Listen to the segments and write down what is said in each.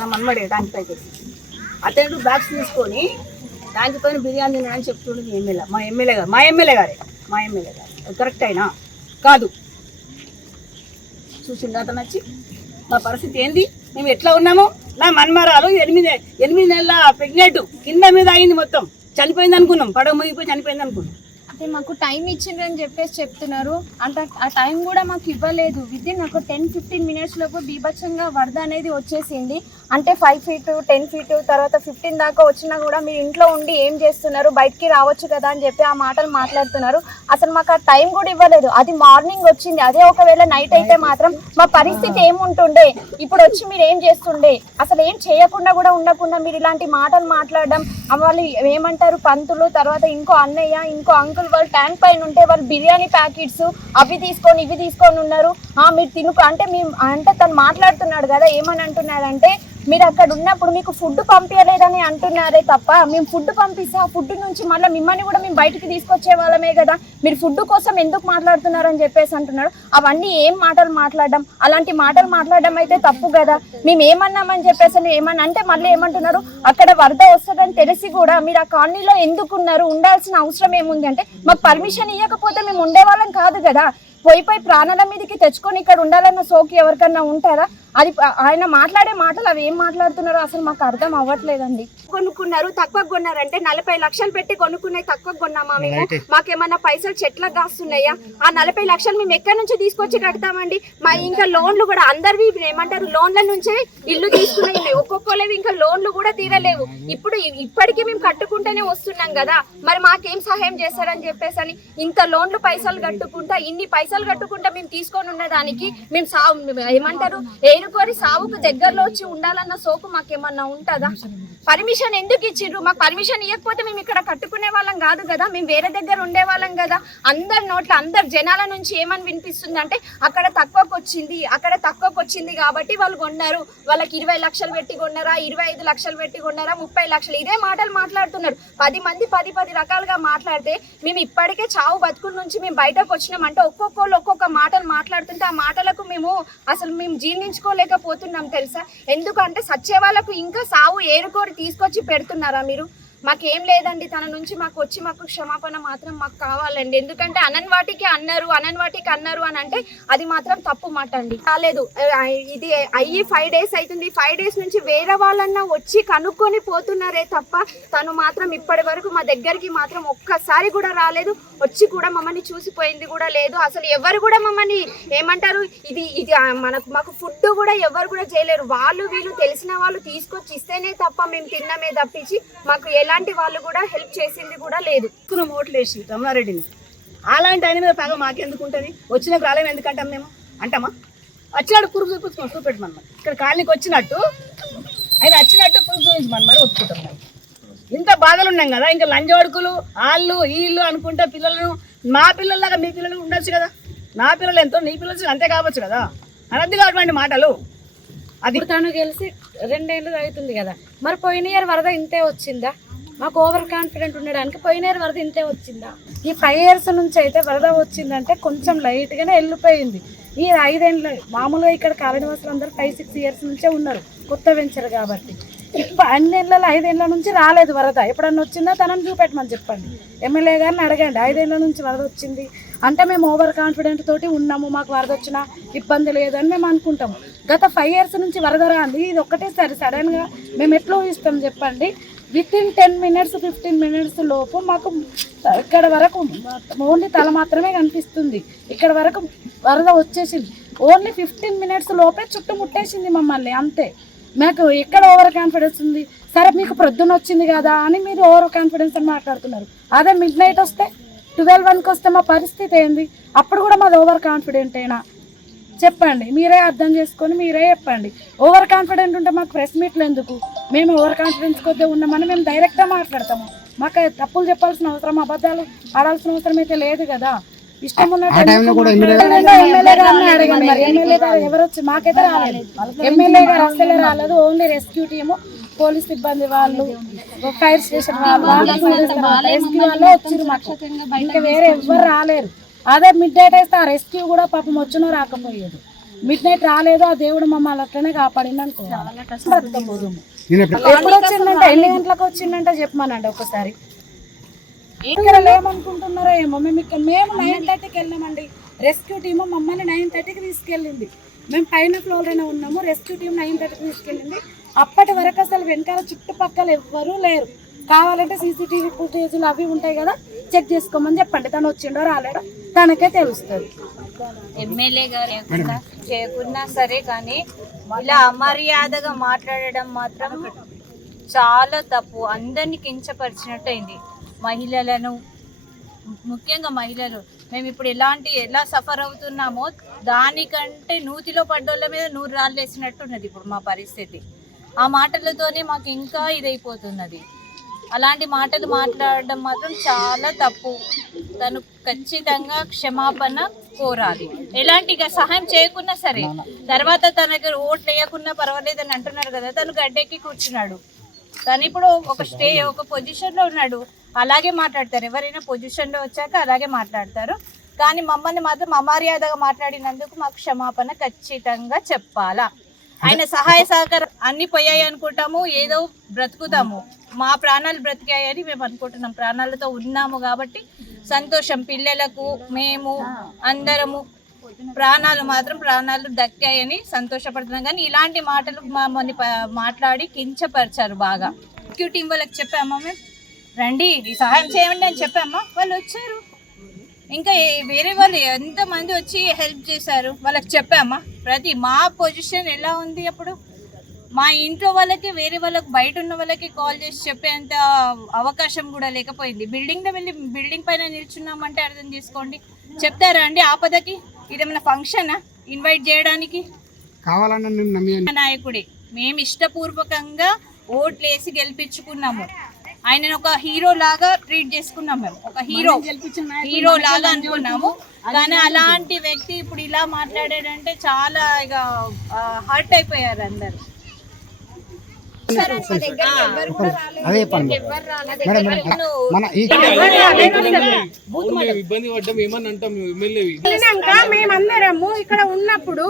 నా మన్మడే ట్యాంక్ పైకి అతను బ్యాగ్స్ తీసుకొని ట్యాంక్ పైన బిర్యానీ తినని చెప్తుండే మా ఎమ్మెల్యే గారు కరెక్ట్ అయినా కాదు. చూసిండు అతను వచ్చి మా పరిస్థితి ఏంది, మేము ఎట్లా ఉన్నాము. నా మన్మరాలు 8 నెలల ప్రెగ్నెంట్ కింద మీద అయింది, మొత్తం చనిపోయింది అనుకున్నాం, పడవ మునిగిపోయి చనిపోయింది అనుకున్నాం. అంటే మాకు టైం ఇచ్చిండ్రు అని చెప్పేసి చెప్తున్నారు. అంటే ఆ టైం కూడా మాకు ఇవ్వలేదు. వితిన్ ఒక 10-15 మినిట్స్ లోపు బీభత్సంగా వరద అనేది వచ్చేసింది. అంటే 5 feet 10 feet తర్వాత 15 దాకా వచ్చినా కూడా మీరు ఇంట్లో ఉండి ఏం చేస్తున్నారు, బయటికి రావచ్చు కదా అని చెప్పి ఆ మాటలు మాట్లాడుతున్నారు. అసలు మాకు ఆ టైం కూడా ఇవ్వలేదు. అది మార్నింగ్ వచ్చింది. అదే ఒకవేళ నైట్ అయితే మాత్రం మా పరిస్థితి ఏముంటుండే, ఇప్పుడు వచ్చి మీరు ఏం చేస్తుండే, అసలు ఏం చేయకుండా కూడా ఉండకుండా మీరు ఇలాంటి మాటలు మాట్లాడడం. వాళ్ళు ఏమంటారు పంతులు, తర్వాత ఇంకో అన్నయ్య ఇంకో అంకుల్ వాళ్ళు ట్యాంక్ పైన ఉంటే వాళ్ళు బిర్యానీ ప్యాకెట్స్ అవి తీసుకొని ఇవి తీసుకొని ఉన్నారు. మీరు తినుకో అంటే అంటే తను మాట్లాడుతున్నాడు కదా, ఏమని అంటున్నాడంటే మీరు అక్కడ ఉన్నప్పుడు మీకు ఫుడ్ పంపించలేదని అంటున్నారే తప్ప, మేము ఫుడ్ పంపిస్తే ఆ ఫుడ్ నుంచి మళ్ళీ మిమ్మల్ని కూడా మేము బయటికి తీసుకొచ్చే వాళ్ళమే కదా, మీరు ఫుడ్ కోసం ఎందుకు మాట్లాడుతున్నారని చెప్పేసి అంటున్నాడు. అవన్నీ ఏం మాటలు మాట్లాడడం, అలాంటి మాటలు మాట్లాడడం అయితే తప్పు కదా. మేము ఏమన్నామని చెప్పేసి ఏమన్నా అంటే మళ్ళీ ఏమంటున్నారు, అక్కడ వరద వస్తుందని తెలిసి కూడా మీరు ఆ కాలనీలో ఎందుకున్నారు, ఉండాల్సిన అవసరం ఏముంది అంటే మాకు పర్మిషన్ ఇవ్వకపోతే మేము ఉండేవాళ్ళం కాదు కదా. పోయి ప్రాణాల మీదకి తెచ్చుకొని ఇక్కడ ఉండాలన్న సోకి ఎవరికన్నా ఉంటారా? అది ఆయన మాట్లాడే మాటలు అవి ఏం మాట్లాడుతున్నారో అసలు మాకు అర్థం అవ్వట్లేదండి. కొనుక్కున్నారు, తక్కువ కొన్నారంటే 40 లక్షలు పెట్టి కొనుక్కున్నాయి, తక్కువ కొన్నామా మేము? మాకేమన్నా పైసలు చెట్లకు కాస్తున్నాయా? ఆ 40 లక్షలు మేము ఎక్కడి నుంచి తీసుకొచ్చి కడతామండి? మా ఇంకా లోన్లు కూడా అందరివి ఏమంటారు, లోన్ల నుంచే ఇల్లు తీసుకున్నాయి, ఒక్కొక్కలేవి ఇంకా లోన్లు కూడా తీరలేవు. ఇప్పటికీ మేము కట్టుకుంటూనే వస్తున్నాం కదా, మరి మాకేం సహాయం చేస్తారని చెప్పేసి అని ఇంత లోన్లు పైసలు కట్టుకుంటా, ఇన్ని పైసలు కట్టుకుంటా మేము తీసుకొని ఉన్నదానికి మేము ఏమంటారు ఏనుకోరి సావుకు దగ్గరలో వచ్చి ఉండాలన్న సోకు మాకేమన్నా ఉంటుందా? పర్మిషన్ ఎందుకు ఇచ్చిండ్రు? మాకు పర్మిషన్ ఇవ్వకపోతే మేము ఇక్కడ కట్టుకునే వాళ్ళం కాదు కదా, మేము వేరే దగ్గర ఉండే వాళ్ళం కదా. అందరి నోట్ల అందరి జనాల నుంచి ఏమని వినిపిస్తుంది అంటే అక్కడ తక్కువకు వచ్చింది కాబట్టి వాళ్ళు కొన్నారు, వాళ్ళకి 20 లక్షలు పెట్టి కొన్నారా, 25 లక్షలు పెట్టి కొన్నారా, 30 లక్షలు, ఇదే మాటలు మాట్లాడుతున్నారు. 10 మంది 10 రకాలుగా మాట్లాడితే మేము ఇప్పటికే చావు బతుకుల నుంచి మేము బయటకు వచ్చినామంటే ఒక్కొక్కళ్ళు ఒక్కొక్క మాటలు మాట్లాడుతుంటే ఆ మాటలకు మేము జీర్ణించుకోలేకపోతున్నాం తెలుసా. ఎందుకంటే సచ్చే వాళ్ళకు ఇంకా సావు ఏరుకోరి తీసుకొచ్చి పెడుతున్నారా మీరు? మాకేం లేదండి, తన నుంచి మాకు క్షమాపణ మాత్రం మాకు కావాలండి. ఎందుకంటే అనన్వాటికి అన్నారు అని అంటే అది మాత్రం తప్పు మాట అండి. కాలేదు, ఇది అయ్యి 5 days అవుతుంది. 5 days నుంచి వేరే వాళ్ళన్నా వచ్చి కనుక్కొని పోతున్నారే తప్ప తను మాత్రం ఇప్పటి వరకు మా దగ్గరికి మాత్రం ఒక్కసారి కూడా రాలేదు, వచ్చి కూడా మమ్మల్ని చూసిపోయింది కూడా లేదు. అసలు ఎవరు కూడా మమ్మల్ని ఏమంటారు, ఇది మాకు ఫుడ్ కూడా ఎవరు కూడా చేయలేరు. వీళ్ళు తెలిసిన వాళ్ళు తీసుకొచ్చి ఇస్తేనే తప్ప మేము తిన్నమే తప్పించి మాకు ఎలాంటి వాళ్ళు కూడా హెల్ప్ చేసింది కూడా లేదు. ఓట్లు వేసి రమణారెడ్డిని అలాంటి ఆయన మీద పగ మాకెందుకు ఉంటుంది? వచ్చిన రాలేము ఎందుకంటాం మేము? అంటామా? వచ్చినట్టు పురుగు చూపెట్టమన్నమాట. ఇక్కడ కాలనీకి వచ్చినట్టు ఆయన పురుగు చూపించమని మరి ఒప్పుకుంటాం. ఇంత బాధలు ఉన్నాం కదా, ఇంకా లంజోడుకులు వీళ్ళు అనుకుంటే పిల్లలను మా పిల్లల్లాగా మీ పిల్లలు ఉండొచ్చు కదా. నా పిల్లలు ఎంతో నీ పిల్లలు అంతే కావచ్చు కదా. అనద్దు కాటువంటి మాటలు. అది తను గెలిచి 2 ఏళ్ళు అవుతుంది కదా, మరి పోయిన ఇయర్ వరద ఇంతే వచ్చిందా? మాకు ఓవర్ కాన్ఫిడెంట్ ఉండడానికి పోయిన ఇయర్ వరద ఇంతే వచ్చిందా? ఈ 5 years నుంచి అయితే వరద వచ్చిందంటే కొంచెం లైట్గానే వెళ్ళిపోయింది. ఈ 5 ఏళ్ళు మామూలుగా ఇక్కడ కాలనీవాసులు అందరూ 5-6 years నుంచే ఉన్నారు, కొత్త వెంచర్ కాబట్టి. ఇప్పుడు 5 ఏళ్ళ నుంచి రాలేదు వరద. ఎప్పుడన్నా వచ్చిందా తనని చూపెట్టమని చెప్పండి, ఎమ్మెల్యే గారిని అడగండి. 5 ఏళ్ళ నుంచి వరద వచ్చింది అంటే మేము ఓవర్ కాన్ఫిడెంట్ తోటి ఉన్నాము, మాకు వరద వచ్చినా ఇబ్బంది లేదని మేము అనుకుంటాము. గత 5 years నుంచి వరద రాంది, ఇది ఒక్కటేసారి సడన్గా మేము ఎట్లా ఊహిస్తాం చెప్పండి? వితిన్ 10 minutes 15 minutes లోపు మాకు ఇక్కడ వరకు ఓన్లీ తల మాత్రమే కనిపిస్తుంది, ఇక్కడ వరకు వరద వచ్చేసింది. ఓన్లీ 15 minutes లోపే చుట్టుముట్టేసింది మమ్మల్ని, అంతే. మాకు ఎక్కడ ఓవర్ కాన్ఫిడెన్స్ ఉంది? సరే మీకు ప్రొద్దున వచ్చింది కదా అని మీరు ఓవర్ కాన్ఫిడెన్స్ అని మాట్లాడుతున్నారు. అదే midnight వస్తే 12-1కి వస్తే మా పరిస్థితి ఏంది? అప్పుడు కూడా మాది ఓవర్ కాన్ఫిడెంట్ అయినా చెప్పండి, మీరే అర్థం చేసుకొని మీరే చెప్పండి. ఓవర్ కాన్ఫిడెంట్ ఉంటే మాకు ప్రెస్ మీట్లు ఎందుకు? మేము ఓవర్ కాన్ఫిడెన్స్ కొద్దిగా ఉన్నామని మేము డైరెక్ట్గా మాట్లాడతాము. మాకు తప్పులు చెప్పాల్సిన అవసరం, అబద్ధాలు ఆడాల్సిన అవసరం అయితే లేదు కదా. ఇష్టం ఉన్నట్టు ఎమ్మెల్యే గారిని అడగండి. మరి ఎమ్మెల్యే గారు ఎవరు వచ్చి మాకైతే రాలేదు, ఎమ్మెల్యే గారు అసలే రాలేదు. ఓన్లీ రెస్క్యూ టీము, పోలీస్ సిబ్బంది వాళ్ళు, ఫైర్ స్టేషన్ వాళ్ళు రెస్క్యూ వాళ్ళే వచ్చారు మాకు, ఇంకా వేరే ఎవరు రాలేరు. అదే midnight వేస్తే ఆ రెస్క్యూ కూడా పాపం వచ్చినో రాకపోయేది. మిడ్ నైట్ రాలేదు, ఆ దేవుడు మమ్మల్ని అట్లనే కాపాడింది అనుకోవాలి. బ్రతకపోదుము. ఎప్పుడు వచ్చిందంటే ఎన్ని గంటలకు వచ్చిందంటే చెప్పమానండి ఒకసారి. ఇక్కడ లేమనుకుంటున్నారో ఏమో. మేము 9:30కి వెళ్ళామండి. రెస్క్యూ టీమ్ మమ్మల్ని 9:30కి తీసుకెళ్ళింది. మేము పైన ఫ్లోర్లోనే ఉన్నాము. రెస్క్యూ టీం 9:30కి తీసుకెళ్ళింది. అప్పటి వరకు అసలు వెనకాల చుట్టుపక్కల ఎవ్వరూ లేరు. కావాలంటే సీసీటీవీ ఫుటేజ్లు అవి ఉంటాయి కదా, చెక్ చేసుకోమని చెప్పండి. తను వచ్చిండో రాలేడో తనకే తెలుస్తుంది. ఎమ్మెల్యే గారు చేయకున్నా సరే కానీ ఇలా అమర్యాదగా మాట్లాడడం మాత్రం చాలా తప్పు. అందరినీ కించపరిచినట్టు అయింది. మహిళలను, ముఖ్యంగా మహిళలు మేము ఇప్పుడు ఎలా సఫర్ అవుతున్నామో దానికంటే నూతిలో పడ్డోళ్ళ మీద 100 రాళ్ళు వేసినట్టు ఉన్నది ఇప్పుడు మా పరిస్థితి. ఆ మాటలతోనే మాకు ఇంకా ఇదైపోతున్నది. అలాంటి మాటలు మాట్లాడడం మాత్రం చాలా తప్పు. తను ఖచ్చితంగా క్షమాపణ కోరాలి. ఎలాంటి సహాయం చేయకున్నా సరే, తర్వాత తన దగ్గర ఓట్లు వేయకున్నా పర్వాలేదని అంటున్నారు కదా, తను గడ్డెక్కి కూర్చున్నాడు. తను ఇప్పుడు ఒక పొజిషన్లో ఉన్నాడు, అలాగే మాట్లాడతారు. ఎవరైనా పొజిషన్లో వచ్చాక అలాగే మాట్లాడతారు. కానీ మమ్మల్ని మాత్రం అమర్యాదగా మాట్లాడినందుకు మాకు క్షమాపణ ఖచ్చితంగా చెప్పాలా. ఆయన సహాయ సహకారం అన్ని పోయాయి అనుకుంటాము, ఏదో బ్రతుకుతాము. మా ప్రాణాలు బ్రతికాయని మేము అనుకుంటున్నాం. ప్రాణాలతో ఉన్నాము కాబట్టి సంతోషం. పిల్లలకు మేము అందరము ప్రాణాలు దక్కాయని సంతోషపడుతున్నాం. కానీ ఇలాంటి మాటలు మమ్మల్ని మాట్లాడి కించపరిచారు బాగా. రెస్క్యూ టీం వాళ్ళకి చెప్పామా, మేము రండి ఈ సహాయం చేయండి అని చెప్పామా, వాళ్ళు వచ్చారు. ఇంకా వేరే వాళ్ళు ఎంతమంది వచ్చి హెల్ప్ చేశారు, వాళ్ళకి చెప్పామా. మా పొజిషన్ ఎలా ఉంది అప్పుడు, మా ఇంట్లో వాళ్ళకి వేరే వాళ్ళకి బయట ఉన్న వాళ్ళకి కాల్ చేసి చెప్పేంత అవకాశం కూడా లేకపోయింది. బిల్డింగ్ పైన నిల్చున్నామంటే అర్థం చేసుకోండి. చెప్తారా అండి ఆపదకి? ఇదేమైనా ఫంక్షనా ఇన్వైట్ చేయడానికి? కావాలన్న నాయకుడే. మేము ఇష్టపూర్వకంగా ఓట్లేసి గెలిపించుకున్నాము. ఆయన ఒక హీరో లాగా ట్రీట్ చేసుకున్నాం. మేము ఒక హీరో లాగా అనుకున్నాము. కానీ అలాంటి వ్యక్తి ఇప్పుడు ఇలా మాట్లాడాడంటే చాలా ఇక హర్ట్ అయిపోయారు అందరు. మేమందరము ఇక్కడ ఉన్నప్పుడు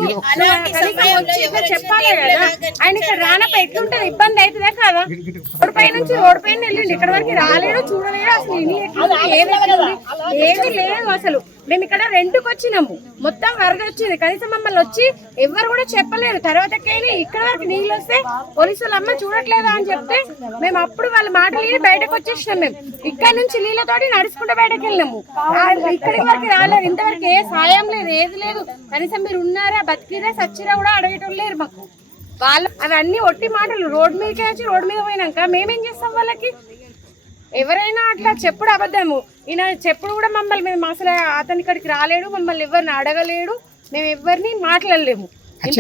చెప్పాలి కదా, ఆయన ఇక్కడ రానప్పుడు ఎట్లుంటది, ఇబ్బంది అవుతుందా కదా. రోడ్ పై నుంచి రోడ్ పైన వెళ్ళండి, ఇక్కడ వరకు రాలేడు, చూడలేడు. అసలు ఏది లేదు అసలు. మేము ఇక్కడ రెంట్కి వచ్చినాము, మొత్తం వరద వచ్చింది. కనీసం మమ్మల్ని వచ్చి ఎవరు కూడా చెప్పలేరు. తర్వాతకైనా ఇక్కడ వరకు నీళ్ళు వస్తే పోలీసులు అమ్మ చూడట్లేదా అని చెప్తే మేము అప్పుడు వాళ్ళ మాటలు బయటకు వచ్చేసినాం. మేము ఇక్కడ నుంచి నీళ్ళతోటి నడుచుకుంటూ బయటకు వెళ్ళినాము. ఇక్కడి వరకు రాలేదు. ఇంతవరకు ఏ సాయం లేదు, ఏది లేదు. కనీసం మీరు ఉన్నారా, బతికిరా, సచ్చిరా కూడా అడగటం లేరు మాకు. వాళ్ళు అవన్నీ ఒట్టి మాటలు. రోడ్ మీదకే వచ్చి రోడ్ మీద పోయినాక మేమేం చేస్తాం వాళ్ళకి? ఎవరైనా అట్లా చెప్పుడు అబద్ధము. ఈయన చెప్పుడు కూడా మమ్మల్ని, మేము అసలు అతని ఇక్కడికి రాలేడు, మమ్మల్ని ఎవరిని అడగలేడు, మేము ఎవరిని మాట్లాడలేము.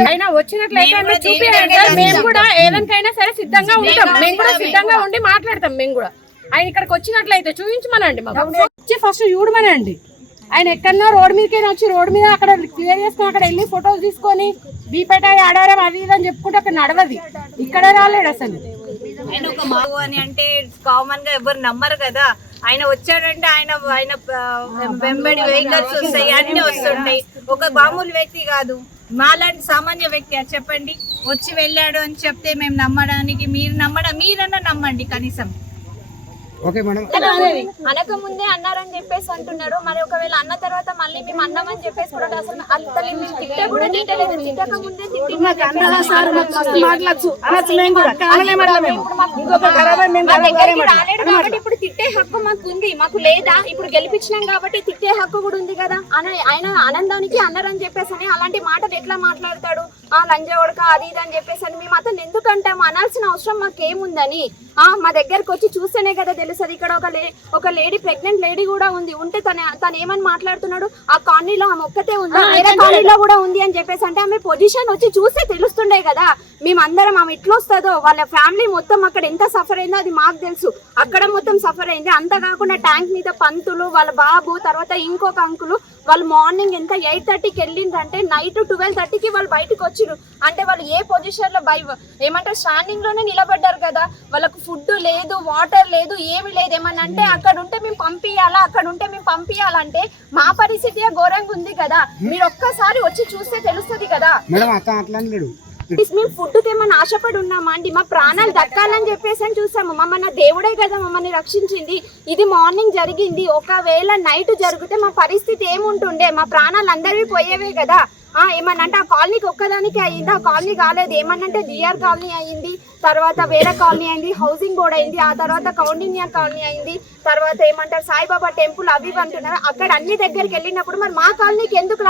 అయినా వచ్చినట్లయితే చూపించాలి. మేము కూడా ఏదానికైనా సరే సిద్ధంగా ఉంటాం. మేము కూడా సిద్ధంగా ఉండి మాట్లాడతాం. మేము కూడా ఆయన ఇక్కడికి వచ్చినట్లయితే చూపించమనండి, మాకు వచ్చి ఫస్ట్ చూడమనండి. ఆయన ఎక్కడన్నా రోడ్ మీదకైనా వచ్చి రోడ్ మీద అక్కడ క్లియర్ చేసుకుని అక్కడ వెళ్ళి ఫొటోస్ తీసుకొని బీపేట ఆడారం అది ఇది అని చెప్పుకుంటే అక్కడ నడవది. ఇక్కడ రాలేడు అసలు. ఆయన ఒక మాకు అని అంటే కామన్ గా ఎవరు నమ్మరు కదా. ఆయన వచ్చాడంటే ఆయన వెంబడి వెహికల్స్ వస్తాయి, అన్ని వస్తుంటాయి. ఒక మామూలు వ్యక్తి కాదు, మాలాంటి సామాన్య వ్యక్తి. అది చెప్పండి, వచ్చి వెళ్ళాడు అని చెప్తే మేము నమ్మడానికి, మీరన్నా నమ్మండి కనీసం. అనక ముందే అన్నారని చెప్పేసి అంటున్నారు. మరి ఒకవేళ అన్న తర్వాత మళ్ళీ మేము అన్నామని చెప్పేసి కూడా అసలు అతను మేము తిట్ట కూడా తిట్టలేదు. తిట్టక ముందే రాలేడు కాబట్టి ఇప్పుడు తిట్టే హక్కు మాకు ఉంది. మాకు లేదా? ఇప్పుడు గెలిపించినాం కాబట్టి తిట్టే హక్కు కూడా ఉంది కదా. ఆయన ఆనందానికి అన్నారని చెప్పేసి అని అలాంటి మాటలు ఎట్లా మాట్లాడతాడు? లంజవడక అది ఇది అని చెప్పేసి అని మేము అతను ఎందుకంటాము? అనాల్సిన అవసరం మాకేముందని. మా దగ్గరకు వచ్చి చూస్తేనే కదా తెలుస్తుంది. ఇక్కడ ఒక లేడీ, ప్రెగ్నెంట్ లేడీ కూడా ఉంది. ఉంటే తను ఏమని మాట్లాడుతున్నాడు? ఆ కాలనీలో ఆమె ఒక్కతే ఉందా, వేరే కాలనీలో కూడా ఉంది అని చెప్పేసి అంటే ఆమె పొజిషన్ వచ్చి చూస్తే తెలుస్తుండే కదా. మేమందరం ఆమె ఎట్లా వస్తుందో వాళ్ళ ఫ్యామిలీ మొత్తం అక్కడ ఎంత సఫర్ అయిందో అది మాకు తెలుసు. అక్కడ మొత్తం సఫర్ అయింది. అంతకాకుండా ట్యాంక్ మీద పంతులు వాళ్ళ బాబు తర్వాత ఇంకొక అంకులు వాళ్ళు మార్నింగ్ ఎంత 8:30కి వెళ్ళిండ్రంటే నైట్ 12:30కి వాళ్ళు బయటకు వచ్చిరు. అంటే వాళ్ళు ఏ పొజిషన్ లో ఏమంటారు స్టాండింగ్ లోనే నిలబడ్డారు కదా. వాళ్ళకు ఫుడ్ లేదు, వాటర్ లేదు, ఏమి లేదు. ఏమన్నా అంటే అక్కడ ఉంటే మేము పంపించాలా, అక్కడ ఉంటే మేము పంపించాలంటే మా పరిస్థితి ఘోరంగా ఉంది కదా. మీరు ఒక్కసారి వచ్చి చూస్తే తెలుస్తుంది కదా. మేము ఫుడ్కి ఏమన్నా ఆశపడి ఉన్నామా అండి? మా ప్రాణాలు దక్కాలని చెప్పేసి అని చూసాము. మమ్మల్ని దేవుడే కదా మమ్మల్ని రక్షించింది. ఇది మార్నింగ్ జరిగింది. ఒకవేళ నైట్ జరిగితే మా పరిస్థితి ఏముంటుండే? మా ప్రాణాలు అందరివి పోయేవే కదా. ఏమన్నా అంటే ఆ కాలనీకి ఒక్కదానికి అయ్యింది, ఆ కాలనీ కాలేదు. ఏమన్నంటే డిఆర్ కాలనీ అయ్యింది, తర్వాత వేరే కాలనీ అయింది, హౌసింగ్ బోర్డ్ అయింది, ఆ తర్వాత కౌండిన్యా కాలనీ అయింది, తర్వాత ఏమంటారు సాయిబాబా టెంపుల్ అవి అంటున్నారు. అక్కడ అన్ని దగ్గరికి వెళ్ళినప్పుడు మరి మా కాలనీకి ఎందుకు